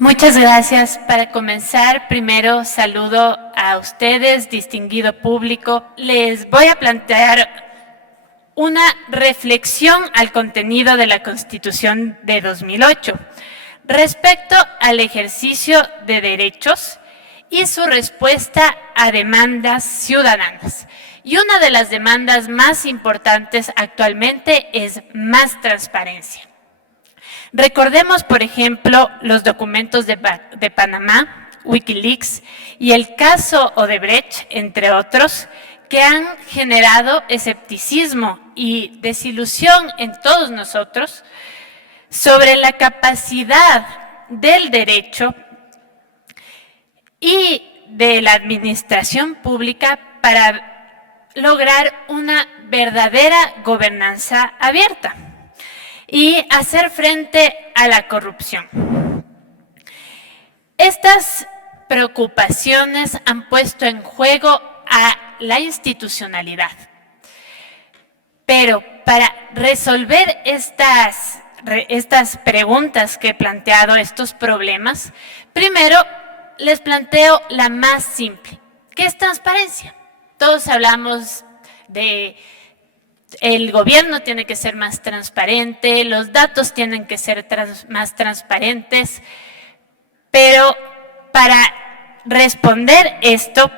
Muchas gracias. Para comenzar, primero saludo a ustedes, distinguido público. Les voy a plantear una reflexión al contenido de la Constitución de 2008 respecto al ejercicio de derechos y su respuesta a demandas ciudadanas. Y una de las demandas más importantes actualmente es más transparencia. Recordemos, por ejemplo, los documentos de Panamá, Wikileaks y el caso Odebrecht, entre otros, que han generado escepticismo y desilusión en todos nosotros sobre la capacidad del derecho y de la administración pública para lograr una verdadera gobernanza abierta y hacer frente a la corrupción. Estas preocupaciones han puesto en juego a la institucionalidad. Pero para resolver estas preguntas que he planteado, estos problemas, primero les planteo la más simple, que es transparencia. Todos hablamos de el gobierno tiene que ser más transparente, los datos tienen que ser más transparentes, pero para responder esto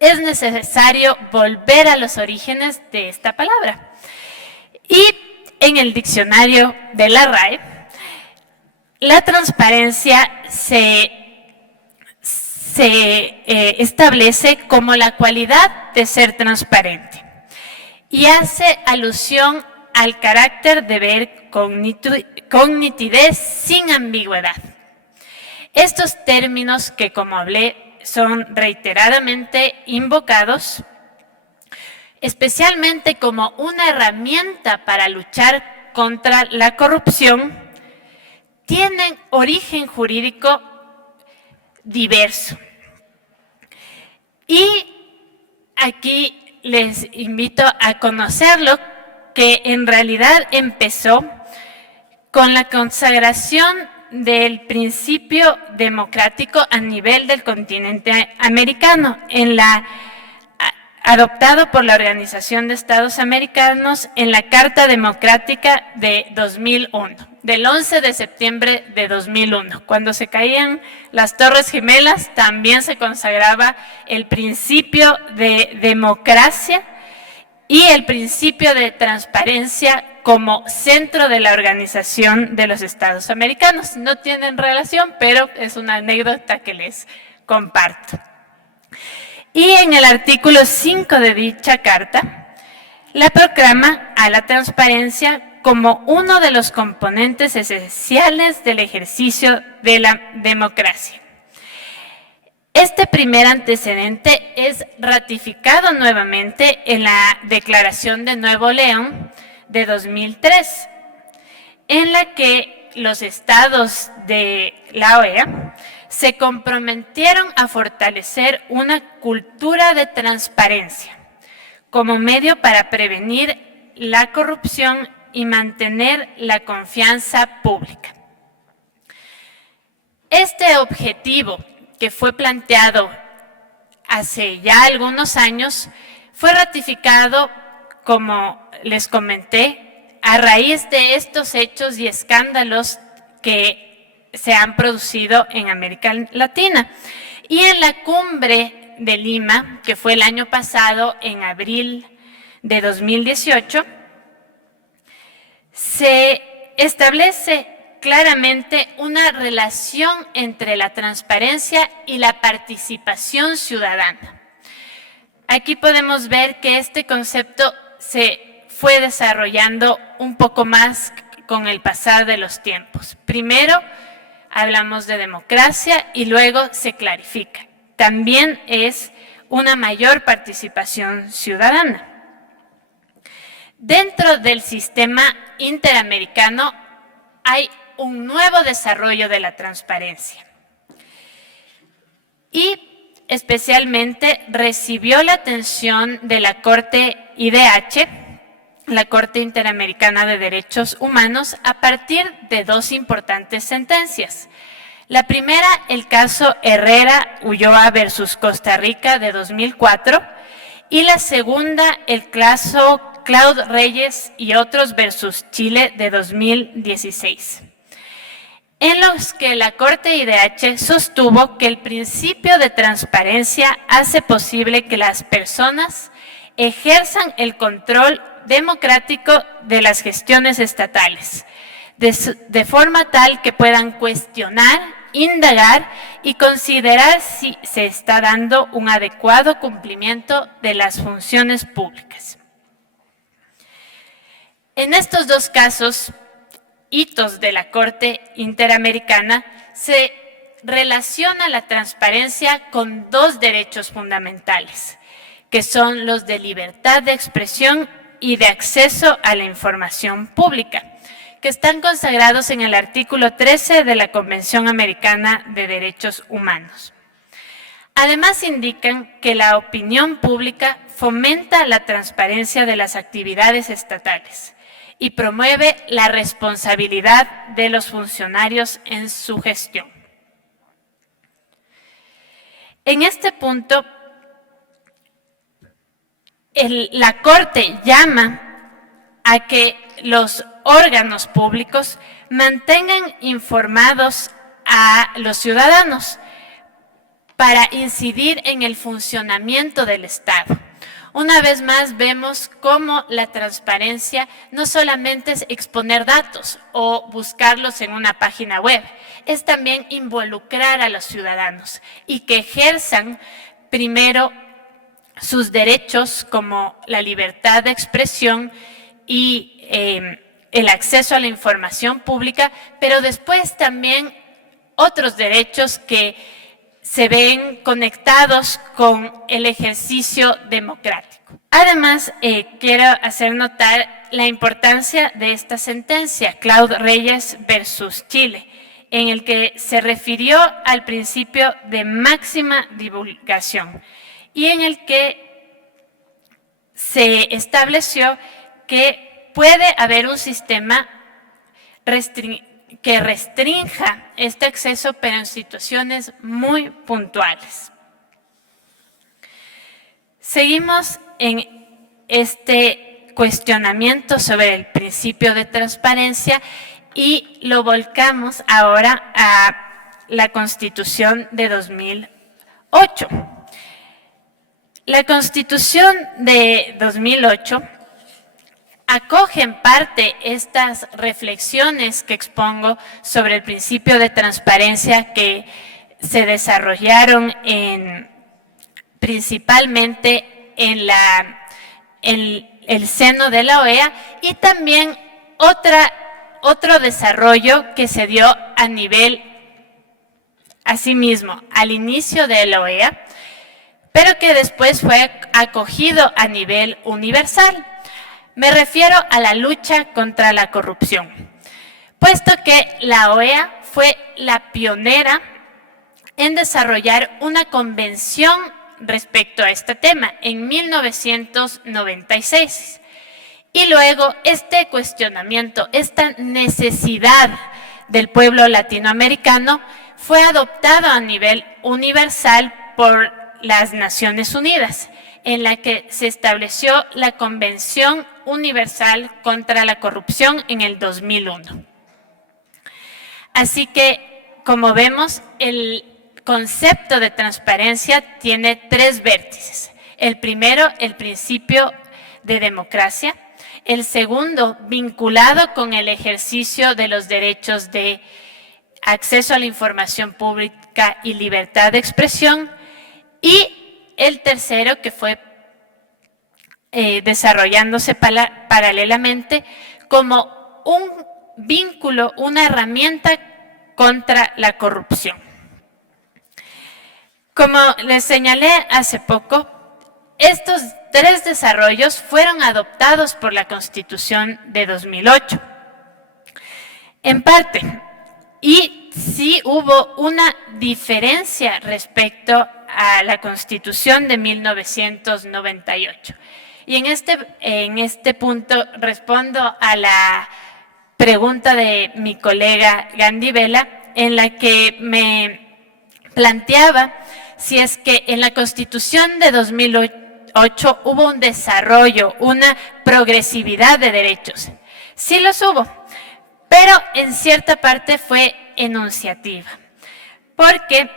es necesario volver a los orígenes de esta palabra. Y en el diccionario de la RAE, la transparencia se establece como la cualidad de ser transparente y hace alusión al carácter de ver con nitidez sin ambigüedad. Estos términos que, como hablé, son reiteradamente invocados, especialmente como una herramienta para luchar contra la corrupción, tienen origen jurídico diverso. Y aquí les invito a conocerlo, que en realidad empezó con la consagración del principio democrático a nivel del continente americano, adoptado por la Organización de Estados Americanos en la Carta Democrática de 2001, del 11 de septiembre de 2001. Cuando se caían las Torres Gemelas, también se consagraba el principio de democracia y el principio de transparencia como centro de la Organización de los Estados Americanos. No tienen relación, pero es una anécdota que les comparto. Y en el artículo 5 de dicha carta, la proclama a la transparencia como uno de los componentes esenciales del ejercicio de la democracia. Este primer antecedente es ratificado nuevamente en la Declaración de Nuevo León de 2003, en la que los estados de la OEA se comprometieron a fortalecer una cultura de transparencia como medio para prevenir la corrupción y mantener la confianza pública. Este objetivo, que fue planteado hace ya algunos años, fue ratificado, como les comenté, a raíz de estos hechos y escándalos que se han producido en América Latina. Y en la cumbre de Lima, que fue el año pasado, en abril de 2018, se establece claramente una relación entre la transparencia y la participación ciudadana. Aquí podemos ver que este concepto se fue desarrollando un poco más con el pasar de los tiempos. Primero hablamos de democracia y luego se clarifica. También es una mayor participación ciudadana. Dentro del sistema interamericano hay un nuevo desarrollo de la transparencia y especialmente recibió la atención de la Corte IDH, la Corte Interamericana de Derechos Humanos, a partir de dos importantes sentencias. La primera, el caso Herrera-Ulloa versus Costa Rica de 2004, y la segunda, el caso Claude Reyes y otros versus Chile de 2016, en los que la Corte IDH sostuvo que el principio de transparencia hace posible que las personas ejerzan el control democrático de las gestiones estatales, de forma tal que puedan cuestionar, indagar y considerar si se está dando un adecuado cumplimiento de las funciones públicas. En estos dos casos, hitos de la Corte Interamericana, se relaciona la transparencia con dos derechos fundamentales, que son los de libertad de expresión y de acceso a la información pública, que están consagrados en el artículo 13 de la Convención Americana de Derechos Humanos. Además, indican que la opinión pública fomenta la transparencia de las actividades estatales y promueve la responsabilidad de los funcionarios en su gestión. En este punto, la Corte llama a que los órganos públicos mantengan informados a los ciudadanos para incidir en el funcionamiento del Estado. Una vez más vemos cómo la transparencia no solamente es exponer datos o buscarlos en una página web, es también involucrar a los ciudadanos y que ejerzan primero sus derechos como la libertad de expresión y el acceso a la información pública, pero después también otros derechos que se ven conectados con el ejercicio democrático. Además, quiero hacer notar la importancia de esta sentencia, Claude Reyes versus Chile, en el que se refirió al principio de máxima divulgación y en el que se estableció que puede haber un sistema que restrinja este acceso, pero en situaciones muy puntuales. Seguimos en este cuestionamiento sobre el principio de transparencia y lo volcamos ahora a la Constitución de 2008. La Constitución de 2008 acoge en parte estas reflexiones que expongo sobre el principio de transparencia que se desarrollaron principalmente en el seno de la OEA y también otro desarrollo que se dio a nivel, asimismo, al inicio de la OEA, pero que después fue acogido a nivel universal. Me refiero a la lucha contra la corrupción, puesto que la OEA fue la pionera en desarrollar una convención respecto a este tema en 1996. Y luego este cuestionamiento, esta necesidad del pueblo latinoamericano fue adoptado a nivel universal por las Naciones Unidas, en la que se estableció la Convención Universal contra la Corrupción en el 2001. Así que, como vemos, el concepto de transparencia tiene tres vértices. El primero, el principio de democracia. El segundo, vinculado con el ejercicio de los derechos de acceso a la información pública y libertad de expresión. Y el tercero, que fue desarrollándose paralelamente como un vínculo, una herramienta contra la corrupción. Como les señalé hace poco, estos tres desarrollos fueron adoptados por la Constitución de 2008. En parte, y sí hubo una diferencia respecto a la Constitución de 1998. Y en este punto respondo a la pregunta de mi colega Gandhi Vela, en la que me planteaba si es que en la Constitución de 2008 hubo un desarrollo, una progresividad de derechos. Sí los hubo, pero en cierta parte fue enunciativa, porque,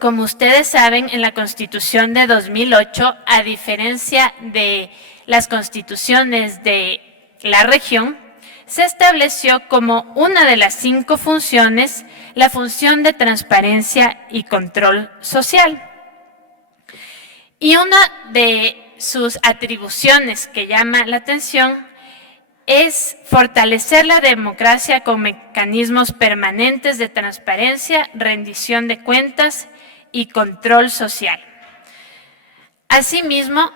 como ustedes saben, en la Constitución de 2008, a diferencia de las constituciones de la región, se estableció como una de las 5 funciones la función de transparencia y control social. Y una de sus atribuciones que llama la atención es fortalecer la democracia con mecanismos permanentes de transparencia, rendición de cuentas y control social. Asimismo,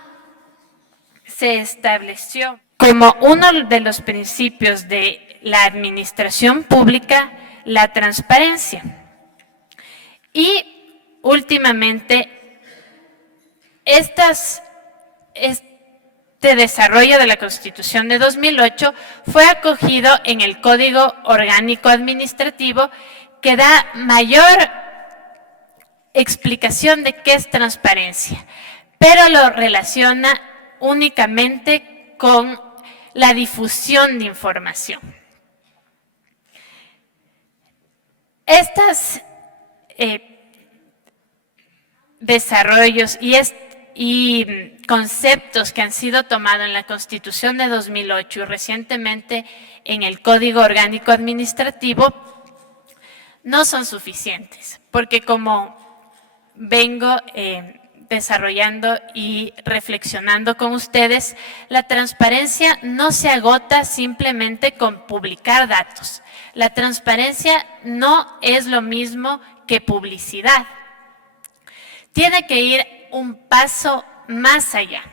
se estableció como uno de los principios de la administración pública la transparencia. Y últimamente, este desarrollo de la Constitución de 2008 fue acogido en el Código Orgánico Administrativo, que da mayor explicación de qué es transparencia, pero lo relaciona únicamente con la difusión de información. Estos desarrollos y conceptos que han sido tomados en la Constitución de 2008 y recientemente en el Código Orgánico Administrativo no son suficientes, porque como vengo desarrollando y reflexionando con ustedes, la transparencia no se agota simplemente con publicar datos. La transparencia no es lo mismo que publicidad. Tiene que ir un paso más allá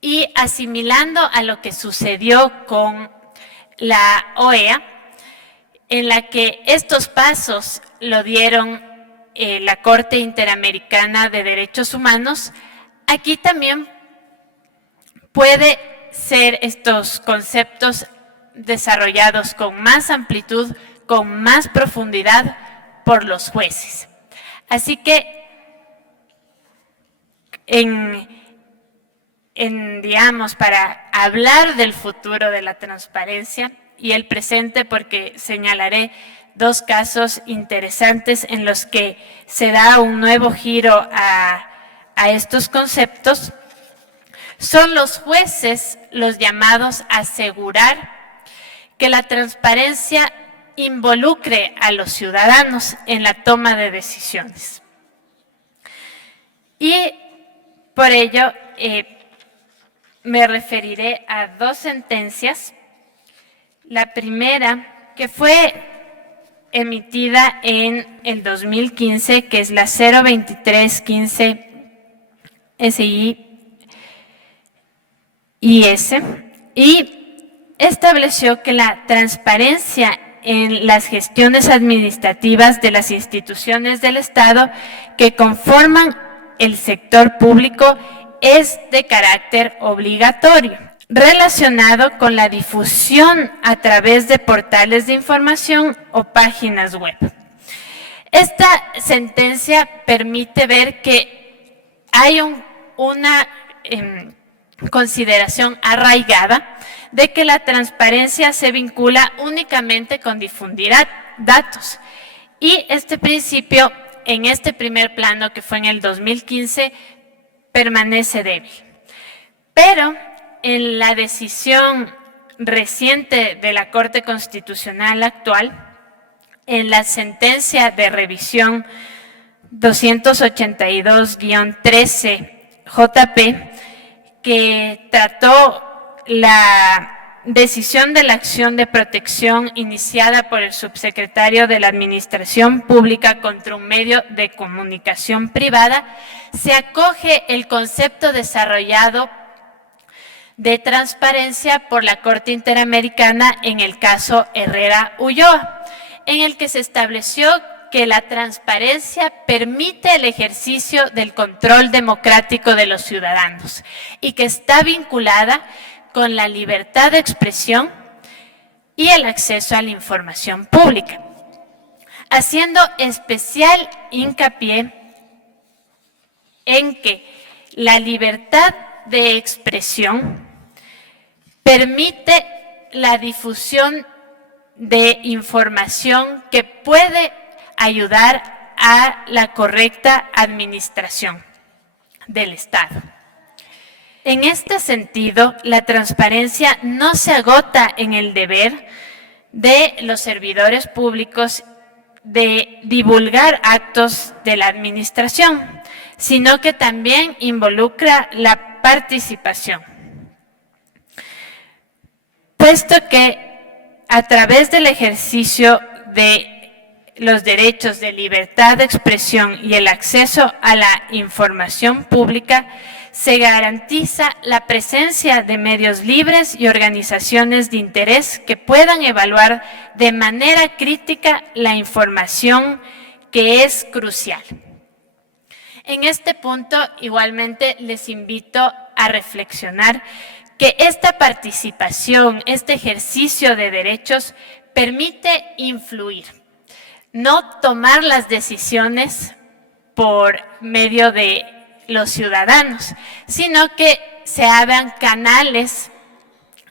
y asimilando a lo que sucedió con la OEA, en la que estos pasos lo dieron la Corte Interamericana de Derechos Humanos. Aquí también puede ser estos conceptos desarrollados con más amplitud, con más profundidad por los jueces. Así que digamos, para hablar del futuro de la transparencia y el presente, porque señalaré 2 casos interesantes en los que se da un nuevo giro a estos conceptos, son los jueces los llamados a asegurar que la transparencia involucre a los ciudadanos en la toma de decisiones. Y por ello me referiré a 2 sentencias. La primera, que fue emitida en el 2015, que es la 02315 SI-IS, y estableció que la transparencia en las gestiones administrativas de las instituciones del Estado que conforman el sector público es de carácter obligatorio, relacionado con la difusión a través de portales de información o páginas web. Esta sentencia permite ver que hay una consideración arraigada de que la transparencia se vincula únicamente con difundir datos. Y este principio, en este primer plano que fue en el 2015, permanece débil. Pero en la decisión reciente de la Corte Constitucional actual, en la sentencia de revisión 282-13 JP, que trató la decisión de la acción de protección iniciada por el subsecretario de la Administración Pública contra un medio de comunicación privada, se acoge el concepto desarrollado de transparencia por la Corte Interamericana en el caso Herrera Ulloa, en el que se estableció que la transparencia permite el ejercicio del control democrático de los ciudadanos y que está vinculada con la libertad de expresión y el acceso a la información pública. haciendo especial hincapié en que la libertad de expresión permite la difusión de información que puede ayudar a la correcta administración del Estado. En este sentido, la transparencia no se agota en el deber de los servidores públicos de divulgar actos de la administración, sino que también involucra la participación. Puesto que a través del ejercicio de los derechos de libertad de expresión y el acceso a la información pública, se garantiza la presencia de medios libres y organizaciones de interés que puedan evaluar de manera crítica la información que es crucial. En este punto, igualmente, les invito a reflexionar que esta participación, este ejercicio de derechos, permite influir, no tomar las decisiones por medio de los ciudadanos, sino que se abran canales,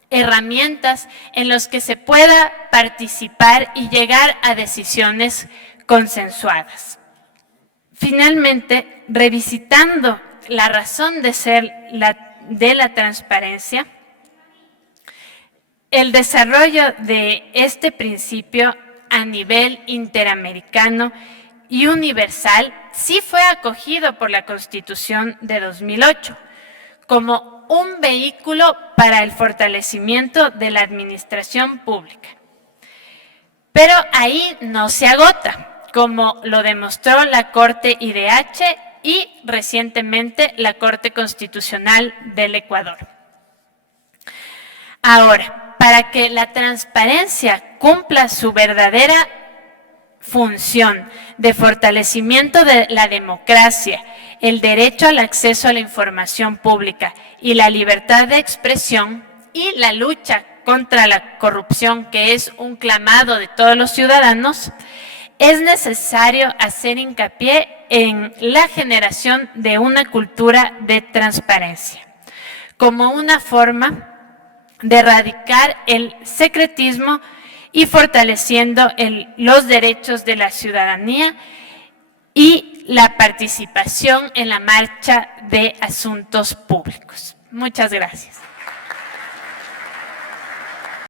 herramientas en los que se pueda participar y llegar a decisiones consensuadas. Finalmente, revisitando la razón de ser de la transparencia, el desarrollo de este principio a nivel interamericano y universal sí fue acogido por la Constitución de 2008 como un vehículo para el fortalecimiento de la administración pública. Pero ahí no se agota, como lo demostró la Corte IDH y recientemente la Corte Constitucional del Ecuador. Ahora, para que la transparencia cumpla su verdadera función de fortalecimiento de la democracia, el derecho al acceso a la información pública y la libertad de expresión y la lucha contra la corrupción, que es un clamado de todos los ciudadanos, es necesario hacer hincapié en la generación de una cultura de transparencia, como una forma de erradicar el secretismo y fortaleciendo los derechos de la ciudadanía y la participación en la marcha de asuntos públicos. Muchas gracias.